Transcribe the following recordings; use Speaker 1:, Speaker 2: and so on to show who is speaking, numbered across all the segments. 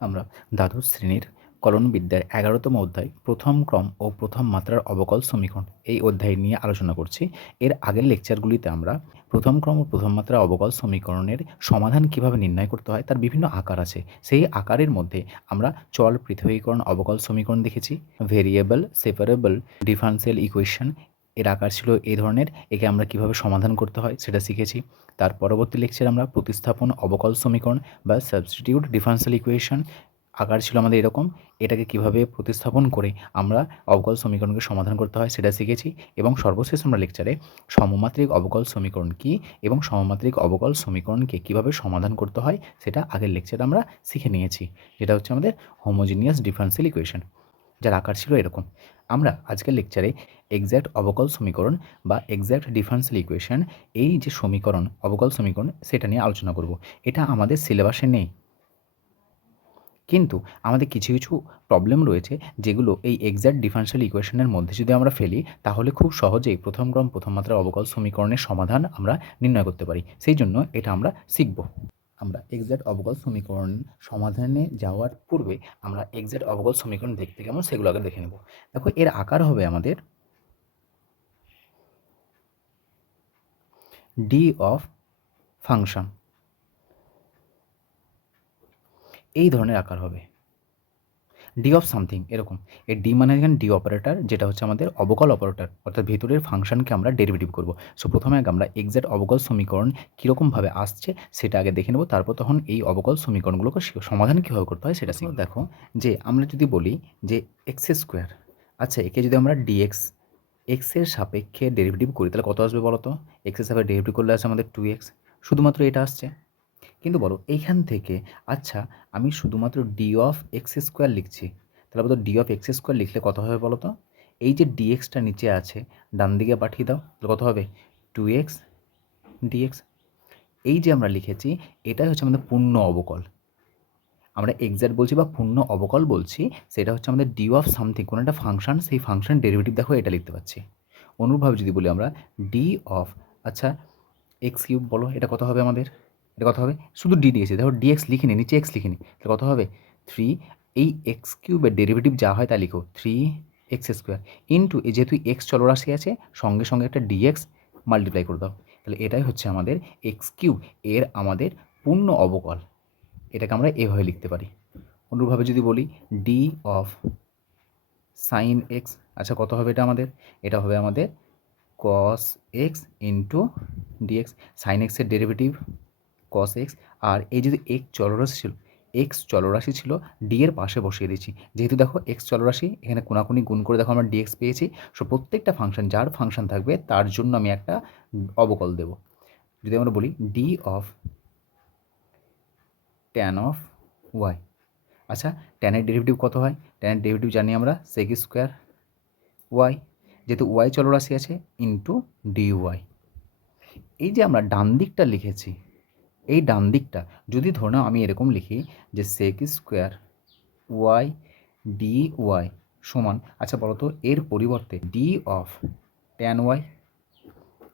Speaker 1: আমরা দ্বাদশ শ্রেণির কলনবিদ্যার এগারোতম অধ্যায়, প্রথম ক্রম ও প্রথম মাত্রার অবকল সমীকরণ এই অধ্যায় নিয়ে আলোচনা করছি। এর আগের লেকচারগুলিতে আমরা প্রথম ক্রম ও প্রথম মাত্রার অবকল সমীকরণের সমাধান কীভাবে নির্ণয় করতে হয় তার বিভিন্ন আকার আছে। সেই আকারের মধ্যে আমরা চল পৃথকীকরণ অবকল সমীকরণ দেখেছি। ভেরিয়েবল, সেপারেবল ডিফারেন্সিয়াল ইকুয়েশন এর আকার ছিল এই ধরনের। একে আমরা কীভাবে সমাধান করতে হয় সেটা শিখেছি। তার পরবর্তী লেকচারে আমরা প্রতিস্থাপন, অবকল সমীকরণ বা সাবস্টিটিউট ডিফারেন্সিয়াল ইকুয়েশন আকার ছিল আমাদের এরকম। এটাকে কীভাবে প্রতিস্থাপন করে আমরা অবকল সমীকরণকে সমাধান করতে হয় সেটা শিখেছি এবং সর্বশেষ আমরা লেকচারে সমমাত্রিক অবকল সমীকরণ কী এবং সমমাত্রিক অবকল সমীকরণকে কীভাবে সমাধান করতে হয় সেটা আগের লেকচারে আমরা শিখে নিয়েছি। যেটা হচ্ছে আমাদের হোমোজিনিয়াস ডিফারেন্সিয়াল ইকুয়েশন যার আকার ছিল এরকম। আমরা আজকের লেকচারে এক্স্যাক্ট অবকল সমীকরণ বা এক্স্যাক্ট ডিফারেন্সিয়াল ইকুয়েশন এই যে সমীকরণ, অবকল সমীকরণ, সেটা নিয়ে আলোচনা করব। এটা আমাদের সিলেবাসে নেই। কিন্তু আমাদের কিছু কিছু প্রবলেম রয়েছে যেগুলো এই এক্স্যাক্ট ডিফারেন্সিয়াল ইকুয়েশনের মধ্যে যদি আমরা ফেলি, তাহলে খুব সহজেই প্রথম ক্রম, প্রথম মাত্রার অবকল সমীকরণের সমাধান আমরা নির্ণয় করতে পারি। সেই জন্য এটা আমরা শিখব। আমরা এক্সাক্ট অবকল সমীকরণ সমাধানে যাওয়ার পূর্বে আমরা এক্সাক্ট অবকল সমীকরণ দেখতে কেমন সেগুলো আগে দেখে নেব। দেখো, এর আকার হবে আমাদের ডি অফ ফাংশন এই ধরনের আকার হবে। ডি অফ সামথিং এরকম। এই ডি মানে এখানে ডি অপারেটর যেটা হচ্ছে আমাদের অবকল অপারেটর অর্থাৎ ভেতরের ফাংশনকে আমরা ডেরিভেটিভ করব। সো প্রথমে আগে আমরা এক্সাক্ট অবকল সমীকরণ কীরকমভাবে আসছে সেটা আগে দেখে নেব। তারপর তখন এই অবকল সমীকরণগুলোকে সমাধান কীভাবে করতে হয় সেটা দেখো যে আমরা যদি বলি যে এক্স স্কোয়ার আচ্ছা একে যদি আমরা ডিএক্স এক্সের সাপেক্ষে ডেরিভেটিভ করি তাহলে কত আসবে বলো তো এক্সের সাপেক্ষে ডেরিভেটিভ করলে আসে আমাদের টু এক্স শুধুমাত্র এটা আসছে। কিন্তু বলো এইখান থেকে আচ্ছা আমি শুধুমাত্র ডি অফ এক্স স্কোয়ার লিখছি। তাহলে বলো ডি অফ এক্স স্কোয়ার লিখলে কত হবে বলো তো? এই যে ডিএক্সটা নিচে আছে, ডান দিকে পাঠিয়ে দাও, তাহলে কত হবে? টু এক্স ডিএক্স এই যে আমরা লিখেছি, এটাই হচ্ছে আমাদের পূর্ণ অবকল। আমরা এক্সাক্ট বলছি বা পূর্ণ অবকল বলছি, সেটা হচ্ছে আমাদের ডি অফ সামথিং কোনো একটা ফাংশন সেই ফাংশন ডেরিভেটিভ দেখো, এটা লিখতে পাচ্ছি অনুরূপভাবে যদি বলি আমরা ডি অফ আচ্ছা এক্স কিউব বলো, এটা কত হবে আমাদের? এটা কত হবে, শুধু ডি দিয়েছে, দেখো ডিএক্স লিখিনি, নিচে এক্স লিখিনি, তাহলে কত হবে থ্রি এই এক্স কিউবের ডেরিভেটিভ যা হয় তা লিখো থ্রি এক্স স্কোয়ার ইন্টু যেহেতু এক্স চলরাশি আছে, সঙ্গে সঙ্গে একটা ডিএক্স মাল্টিপ্লাই করে দাও, তাহলে এটাই হচ্ছে আমাদের এক্স কিউব এর আমাদের পূর্ণ অবকল, এটাকে আমরা এভাবে লিখতে পারি, অনুরূপভাবে যদি বলি ডি অফ সাইন এক্স আচ্ছা কত হবে এটা আমাদের, এটা হবে আমাদের cos X into dx sine এক্সের ডেরিভেটিভ কস এক্স আর এই যদি এক্স চলরাশি ছিল এক্স চলরাশি ছিল ডি এর পাশে বসিয়ে দিচ্ছি যেহেতু দেখো এক্স চলরাশি, এখানে কোনাকুনি গুণ করে দেখো আমরা ডিএক্স পেয়েছি। সো প্রত্যেকটা ফাংশন যার ফাংশন থাকবে, তার জন্য আমি একটা অবকল দেব। যদি আমরা বলি D of tan of Y আচ্ছা ট্যানের ডেরিভেটিভ কত হয়? ট্যানের ডেরিভেটিভ জানি আমরা সেক স্কোয়ার ওয়াই যেহেতু ওয়াই চলরাশি আছে ইন্টু ডি ওয়াই এই যে আমরা ডান দিকটা লিখেছি এই ডান দিকটা, যদি ধরে নাও আমি এরকম লিখি যে sec square Y D Y সমান আচ্ছা বলো তো এর পরিবর্তে ডি অফ ট্যান ওয়াই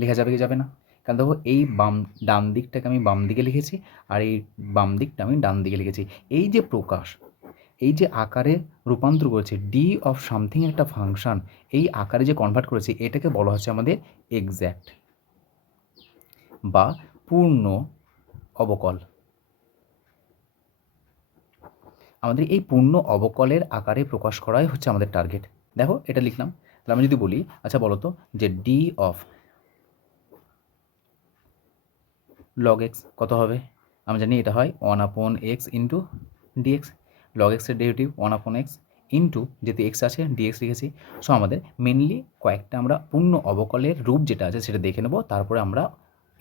Speaker 1: লেখা যাবে কি যাবে না? কারণ দেখো এই বাম, ডান দিকটাকে আমি বাম দিকে লিখেছি আর এই বাম দিকটা আমি ডান দিকে লিখেছি। এই যে প্রকাশ, এই যে আকারে রূপান্তর করেছে ডি অফ সামথিং একটা ফাংশন এই আকারে যে কনভার্ট করেছে, এটাকে বলা হচ্ছে আমাদের এক্স্যাক্ট বা পূর্ণ অবকল। আমাদের এই পূর্ণ অবকলের আকারে প্রকাশ করাই হচ্ছে আমাদের টার্গেট দেখো, এটা লিখলাম। তাহলে আমি যদি বলি আচ্ছা বলো তো, যে ডি অফ লগ এক্স কত হবে? আমি জানি এটা হয় one upon X into dx log এক্সের derivative one upon X into যেহেতু এক্স আছে ডিএক্স লিখেছি। সো আমাদের মেনলি কয়েকটা আমরা পূর্ণ অবকলের রূপ যেটা আছে, সেটা দেখে নেব। তারপরে আমরা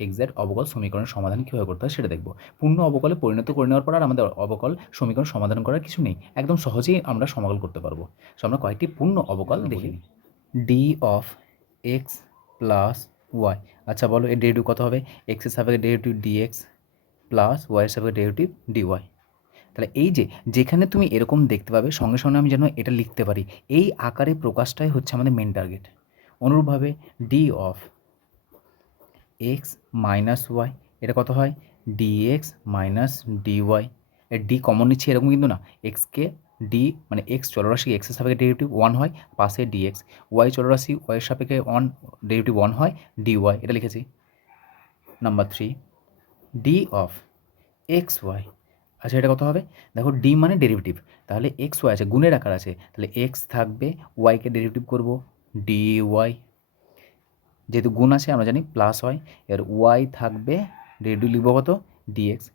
Speaker 1: এক্স্যাক্ট অবকল সমীকরণের সমাধান কীভাবে করতে হয় সেটা দেখব। পূর্ণ অবকলে পরিণত করে নেওয়ার পর আর আমাদের অবকল সমীকরণ সমাধান করার কিছু নেই। একদম সহজেই আমরা সমাকল করতে পারব। সো আমরা কয়েকটি পূর্ণ অবকল দেখে d of x plus y আচ্ছা বলো এর ডেরিভেটিভ কত হবে? এক্সের সাপেক্ষে ডেরিভেটিভ ডিএক্স প্লাস ওয়াইয়ের সাপেক্ষে ডেরিভেটিভ ডিওয়াই তাহলে এই যে, যেখানে তুমি এরকম দেখতে পাবে, সঙ্গে সঙ্গে আমি যেন এটা লিখতে পারি, এই আকারে প্রকাশটাই হচ্ছে আমাদের মেন টার্গেট অনুরূপভাবে d of x minus y এটা কত হয়? D x minus d y d common নিচ্ছি এরকম কিন্তু না। এক্সকে ডি মানে এক্স চলরাশি এক্সের সাপেক্ষে ডেরিভেটিভ ওয়ান হয়, পাশে ডিএক্স ওয়াই চলরাশি ওয়াইয়ের সাপেক্ষে ওয়ান ডেরিভেটিভ ওয়ান হয় ডি ওয়াই এটা লিখেছি। Number three d of x y আচ্ছা এটা কত হবে? দেখো ডি মানে ডেরিভেটিভ তাহলে এক্স ওয়াই আছে, গুণের আকার আছে। তাহলে এক্স থাকবে ওয়াইকে ডেরিভেটিভ করব ডি ওয়াই যেহেতু গুণ আছে, আমরা জানি প্লাস হয় এর ওয়াই থাকবে ডেরিভেটিভ লিখব কত? ডিএক্স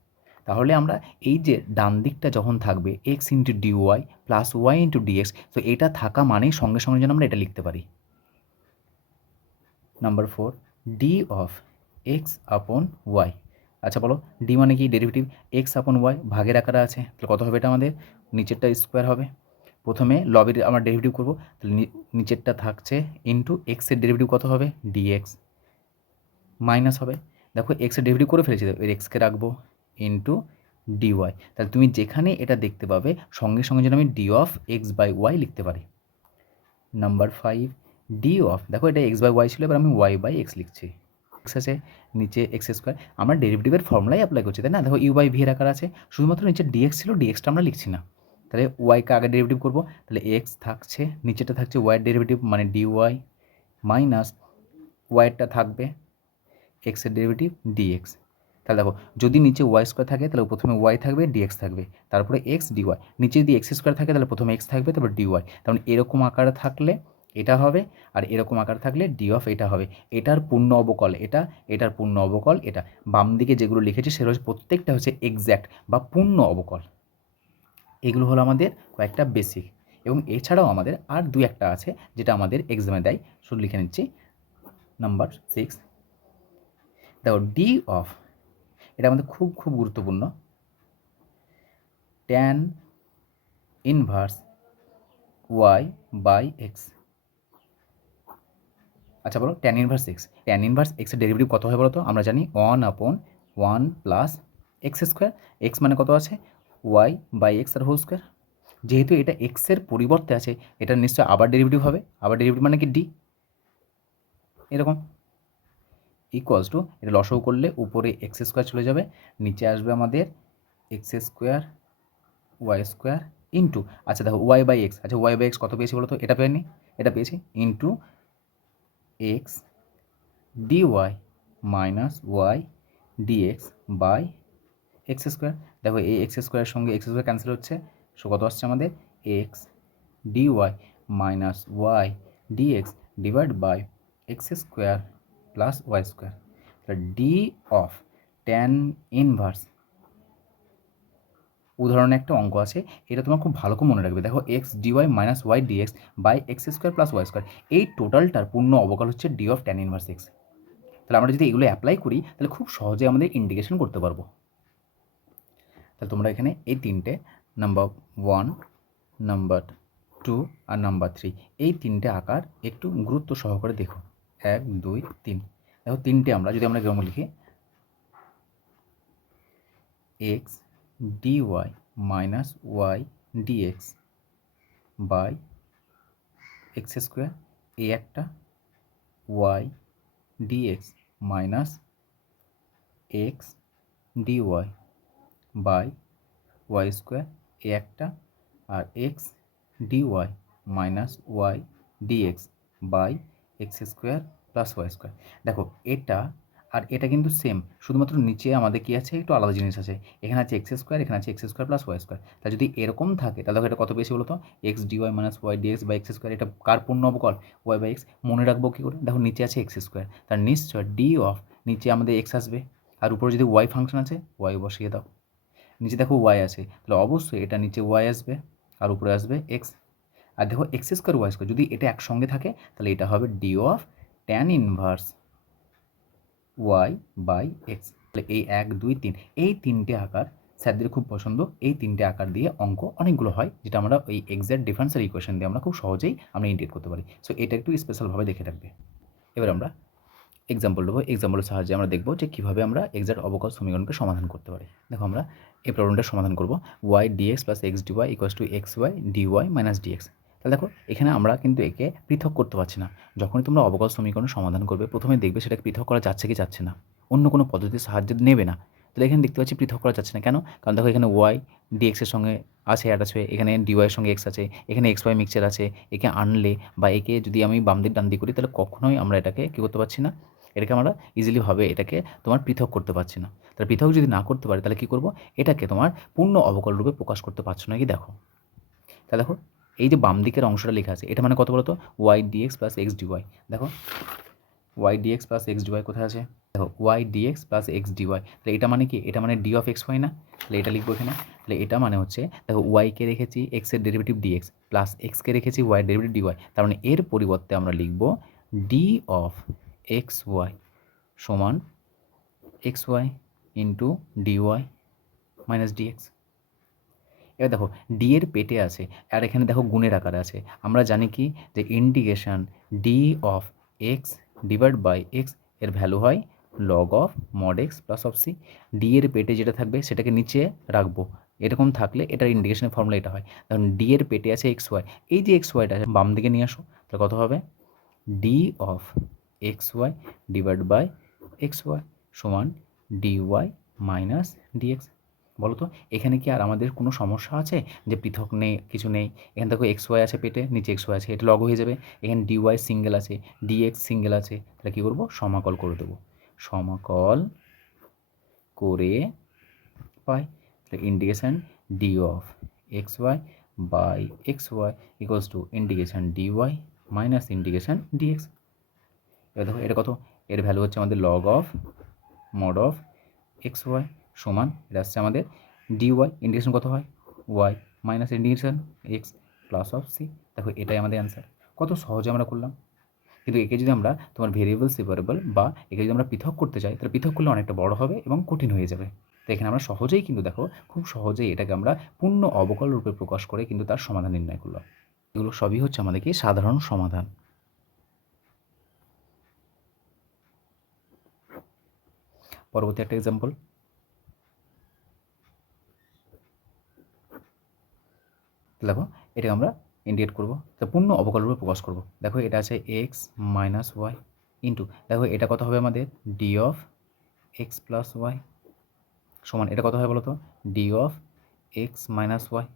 Speaker 1: তাহলে আমরা এই যে ডান দিকটা যখন থাকবে x into d y plus y into d x তো এটা থাকা মানেই সঙ্গে সঙ্গে যেন আমরা এটা লিখতে পারি। Number four d of x upon y আচ্ছা বলো ডি মানে কি ডেরিভেটিভ এক্স আপন ওয়াই ভাগের আকারে আছে, তাহলে কত হবে এটা আমাদের? নিচেরটা স্কোয়ার হবে। প্রথমে লবের আমরা ডেরিভেটিভ করব, তাহলে নিচেরটা থাকছে ইন্টু এক্সের ডেরিভেটিভ কত হবে? ডিএক্স মাইনাস হবে। দেখো এক্সের ডেরিভেটিভ করে ফেলেছি এর এক্সকে রাখব ইন্টু ডিওয়াই তাহলে তুমি যেখানে এটা দেখতে পাবে, সঙ্গে সঙ্গে যেন আমি d of x by y লিখতে পারি। নাম্বার ফাইভ ডি অফ দেখো এটা এক্স বাই ওয়াই ছিল, এবার আমি ওয়াই বাই এক্স লিখছি। এক্স আছে নিচে এক্স স্কোয়ার আমরা ডেরিভেটিভের ফর্মুলাই অ্যাপ্লাই করছি, তাই না? দেখো ইউ বাই ভি এর আকার আছে, শুধুমাত্র নিচে ডিএক্স ছিল ডিএক্সটা আমরা লিখছি না। তাহলে ওয়াইকে আগে ডেরিভেটিভ করব, তাহলে এক্স থাকছে নিচেটা থাকছে ওয়াইয়ের ডেরিভেটিভ মানে ডি ওয়াই মাইনাস ওয়াইয়েরটা থাকবে এক্সের ডেরিভেটিভ ডিএক্স তাহলে দেখো, যদি নিচে ওয়াই স্কোয়ার থাকে, তাহলে প্রথমে ওয়াই থাকবে ডিএক্স থাকবে, তারপরে এক্স ডিওয়াই নিচে যদি এক্স স্কোয়ার থাকে, তাহলে প্রথমে এক্স থাকবে, তারপর ডিওয়াই তাহলে এরকম আকারে থাকলে এটা হবে, আর এরকম আকার থাকলে ডি অফ এটা হবে। এটার পূর্ণ অবকল এটা, এটার পূর্ণ অবকল এটা। বাম দিকে যেগুলো লিখেছে, সেগুলো প্রত্যেকটা হচ্ছে এক্স্যাক্ট বা পূর্ণ অবকল। এগুলো হলো আমাদের কয়েকটা বেসিক এবং এছাড়াও আমাদের আর দু একটা আছে যেটা আমাদের এক্সামে দেয়। শুধু লিখে নিচ্ছি নাম্বার সিক্স দেখো ডি অফ এটা আমাদের খুব খুব গুরুত্বপূর্ণ। Tan inverse y by x আচ্ছা বলো tan inverse x tan inverse এক্সের ডেরিভেটিভ কত হয় বলো তো? আমরা জানি one upon one plus x square x মানে কত আছে? ওয়াই বাই এক্স আর হোল স্কোয়ার যেহেতু এটা এক্সের পরিবর্তে আছে, এটা নিশ্চয়ই আবার ডেরিভেটিভ হবে। আবার ডেরিভেটিভ মানে কি? ডি এরকম। ইকুয়ালস টু এটা লসও করলে উপরে এক্স স্কোয়ার চলে যাবে, নিচে আসবে আমাদের x square y square into আচ্ছা দেখো ওয়াই বাই এক্স আচ্ছা ওয়াই বাই এক্স কত পেয়েছি বলো তো এটা পেয়নি এটা পেয়েছি। Into x d y minus y d x by x square. দেখো এই এক্স স্কোয়ারের সঙ্গে এক্স স্কোয়ার ক্যান্সেল হচ্ছে। সো কত আসছে আমাদের? X d y minus y d x divide by x square plus y square. তাহলে ডি অফ ট্যান ইনভার্স উদাহরণে একটা অঙ্ক আছে, এটা তোমার খুব ভালো করে মনে রাখবে। দেখো x d y minus y d x by x square plus y square. এই টোটালটার পূর্ণ অবকাল হচ্ছে d of tan inverse x তাহলে আমরা যদি এগুলো অ্যাপ্লাই করি, তাহলে খুব সহজে আমাদের ইন্ডিকেশন করতে পারব। তাহলে তোমরা এখানে এই তিনটে নাম্বার ওয়ান নাম্বার টু আর নাম্বার থ্রি এই তিনটে আকার একটু গুরুত্ব সহকারে দেখো। এক, দুই, তিন। দেখো তিনটে আমরা, যদি আমরা এরকম লিখি? X d y minus y d x by x square এই একটা y d x minus x d y by y square এ একটা আর x d y minus y d x by x square plus y square. দেখো, এটা আর এটা কিন্তু same শুধুমাত্র নিচে আমাদের কী আছে? একটু আলাদা জিনিস আছে। এখানে আছে এক্স স্কোয়ার, এখানে আছে x square plus y square. তা যদি এরকম থাকে, তাহলে এটা কত বেশি বলো তো x d y minus y d x by x square, এটা কার পূর্ণ অবকল ওয়াই বাই এক্স। মনে রাখব কী করে? দেখো, নিচে আছে এক্স স্কোয়ার। তার নিশ্চয় ডি অফ নিচে আমাদের এক্স আসবে। আর উপরে যদি ওয়াই ফাংশন আছে, ওয়াই বসিয়ে দাও। নিচে দেখো ওয়াই আছে। তাহলে অবশ্যই এটা নিচে ওয়াই আসবে আর উপরে আসবে এক্স আর দেখো এক্স স্কোয়ার ওয়াই স্কোয়ার যদি এটা একসঙ্গে থাকে, তাহলে এটা হবে d of tan inverse y by x তাহলে এই এক, দুই, তিন, এই তিনটে আকার স্যারদের খুব পছন্দ। এই তিনটে আকার দিয়ে অঙ্ক অনেকগুলো হয়, যেটা আমরা ওই এক্সাক্ট ডিফারেন্সের ইকুয়েশন দিয়ে আমরা খুব সহজেই আমরা ইন্ডিকেট করতে পারি। সো এটা একটু স্পেশালভাবে দেখে রাখবে। এবার আমরা এক্সাম্পল দেবো। এক্সাম্পলের সাহায্যে আমরা দেখব যে কীভাবে আমরা এক্সাক্ট অবকল সমীকরণকে সমাধান করতে পারি। দেখো আমরা এই প্রবলেমটা সমাধান করব। Y d x plus x d y equals to x y d y minus d x তাহলে দেখো, এখানে আমরা কিন্তু একে পৃথক করতে পারছি না। যখনই তোমরা অবকল সমীকরণ সমাধান করবে, প্রথমে দেখবে সেটাকে পৃথক করা যাচ্ছে কি যাচ্ছে না। অন্য কোনো পদ্ধতির সাহায্যে নেবে না। তাহলে এখানে দেখতে পাচ্ছি পৃথক করা যাচ্ছে না। কেন? কারণ দেখো এখানে ওয়াই ডিএক্সের সঙ্গে আছে অ্যাটাচ হয়ে এখানে ডিওয়াইয়ের সঙ্গে এক্স আছে, এখানে এক্স ওয়াই মিক্সচার আছে, একে আনলে বা একে যদি আমি বাম দিক ডান দিক করি, তাহলে কখনোই আমরা এটাকে কী করতে পারছি না এটাকে আমরা ইজিলিভাবে এটাকে তোমার পৃথক করতে পারছি না। তাহলে পৃথক যদি না করতে পারি, তাহলে কী করব? এটাকে তোমার পূর্ণ অবকল রূপে প্রকাশ করতে পারছ না। কি দেখো। তাহলে দেখো, এই যে বাম দিকের অংশটা লেখা আছে, এটা মানে কত বলো তো y d x plus x d y দেখো y d x plus x d y কোথায় আছে? দেখো y d x plus x d y তাহলে এটা মানে কি? এটা মানে ডি অফ এক্স ওয়াই না? তাহলে এটা লিখব এখানে। তাহলে এটা মানে হচ্ছে, দেখো ওয়াইকে রেখেছি এক্সের ডেরিভেটিভ ডিএক্স প্লাস এক্সকে রেখেছি ওয়াই ডেরিভেটিভ ডিওয়াই তার মানে এর পরিবর্তে আমরা লিখব ডি অফ এক্স ওয়াই সমান x y into d y minus d x এবার দেখো, ডি এর পেটে আছে আর এখানে দেখো গুণের আকারে আছে। আমরা জানি কি? যে integration d of x divide by এক্সের ভ্যালু হয় log of mod x plus of c. D এর পেটে যেটা থাকবে সেটাকে নিচে রাখব। এরকম থাকলে এটার ইন্ডিকেশনের ফর্মুলা এটা হয়। কারণ ডি এর পেটে আছে এক্স ওয়াই। এই যে এক্স ওয়াইটা আছে বাম দিকে নিয়ে আসো, তাহলে কত হবে? D of x y divide by x y সমান d y minus d x বলো তো, এখানে কি আর আমাদের কোনো সমস্যা আছে? যে পৃথক নেই, কিছু নেই। এখানে দেখো এক্স ওয়াই আছে পেটে, নিচে এক্স ওয়াই আছে, এটা লগ হয়ে যাবে। এখানে ডি ওয়াই সিঙ্গেল আছে ডিএক্স সিঙ্গেল আছে। তাহলে কী করব? সমাকল করে দেবো। সমাকল করে পাই। তাহলে integration d of x y by x y equals to integration d y minus integration d x এবার দেখো, এটা কত? এর ভ্যালু হচ্ছে আমাদের log of mod of x y সমান, এটা আসছে আমাদের ডি ওয়াই ইন্ডিকেশন কত হয়? Y minus integration x plus of c দেখো, এটাই আমাদের অ্যান্সার কত সহজে আমরা করলাম। কিন্তু একে যদি আমরা তোমার ভেরিয়েবল সেপারেবল বা একে যদি আমরা পৃথক করতে চাই, তাহলে পৃথক করলে অনেকটা বড় হবে এবং কঠিন হয়ে যাবে। তো এখানে আমরা সহজেই কিন্তু দেখো, খুব সহজেই এটাকে আমরা পূর্ণ অবকল রূপে প্রকাশ করে কিন্তু তার সমাধান নির্ণয় করলাম। এগুলো সবই হচ্ছে আমাদেরকে সাধারণ সমাধান। পরবর্তী একটা এক্সাম্পল দেখো, এটাকে আমরা ইন্ডিকেট করব। তো পূর্ণ অবকল রূপে প্রকাশ করব। দেখো, এটা আছে এক্স মাইনাস ওয়াই ইন্টু দেখো, এটা কত হবে আমাদের? D of x plus y সমান। এটা কত হয় বলো তো d of x minus y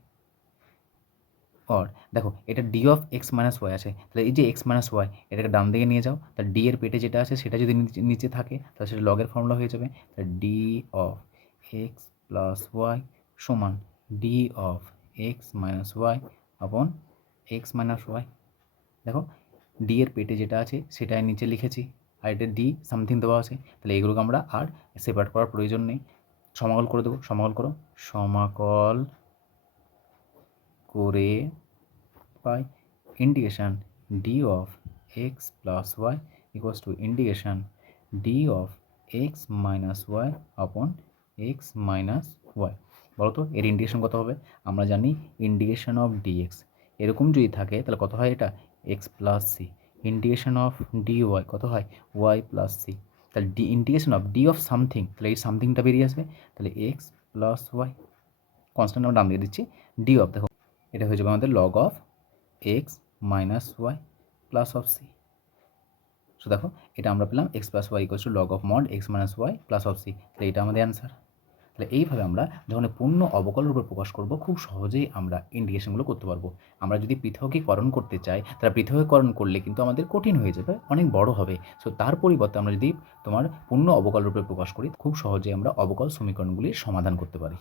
Speaker 1: or দেখো, এটা d of x minus y আছে, তাহলে এই যে এক্স মাইনাস ওয়াই এটাকে ডান দিকে নিয়ে যাও, তাহলে ডি এর পেটে যেটা আছে সেটা যদি নিচে থাকে, তাহলে সেটা লগের ফর্মুলা হয়ে যাবে, তাহলে d of x plus y সমান d of x minus y upon x minus y দেখো ডি এর পেটে যেটা আছে সেটাই নিচে লিখেছি, আর এটা ডি সামথিং দেওয়া আছে, তাহলে এগুলোকে আমরা আর সেপারেট করার প্রয়োজন নেই। সমাকল করে দেবো, সমাকল করো, সমাকল করে পাই integration d of x plus y equals to integration d of x minus y upon x minus y বলো তো এর ইন্ডিকেশন কত হবে? আমরা জানি ইন্ডিকেশন অফ ডিএক্স এরকম যদি থাকে, তাহলে কত হয় এটা? X plus c integration of d y কত হয়? ওয়াই প্লাস সি তাহলে d integration of d of something তাহলে এই সামথিংটা বেরিয়ে আসবে। তাহলে এক্স প্লাস ওয়াই কনস্ট্যান্ট আমরা ডান দিয়ে দিচ্ছি। ডি অফ দেখো এটা হয়ে যাবে আমাদের log of x minus y plus of c so দেখো, এটা আমরা পেলাম x plus y equals to log of mod x minus y plus of c তাহলে এটা আমাদের অ্যান্সার তাহলে এইভাবে আমরা যখন পূর্ণ অবকল রূপে প্রকাশ করব, খুব সহজেই আমরা ইন্ডিকেশনগুলো করতে পারব। আমরা যদি পৃথকীকরণ করতে চাই, তাহলে পৃথকীকরণ করলে কিন্তু আমাদের কঠিন হয়ে যাবে, অনেক বড় হবে। সো তার পরিবর্তে আমরা যদি তোমার পূর্ণ অবকল রূপে প্রকাশ করি, খুব সহজেই আমরা অবকল সমীকরণগুলির সমাধান করতে পারি।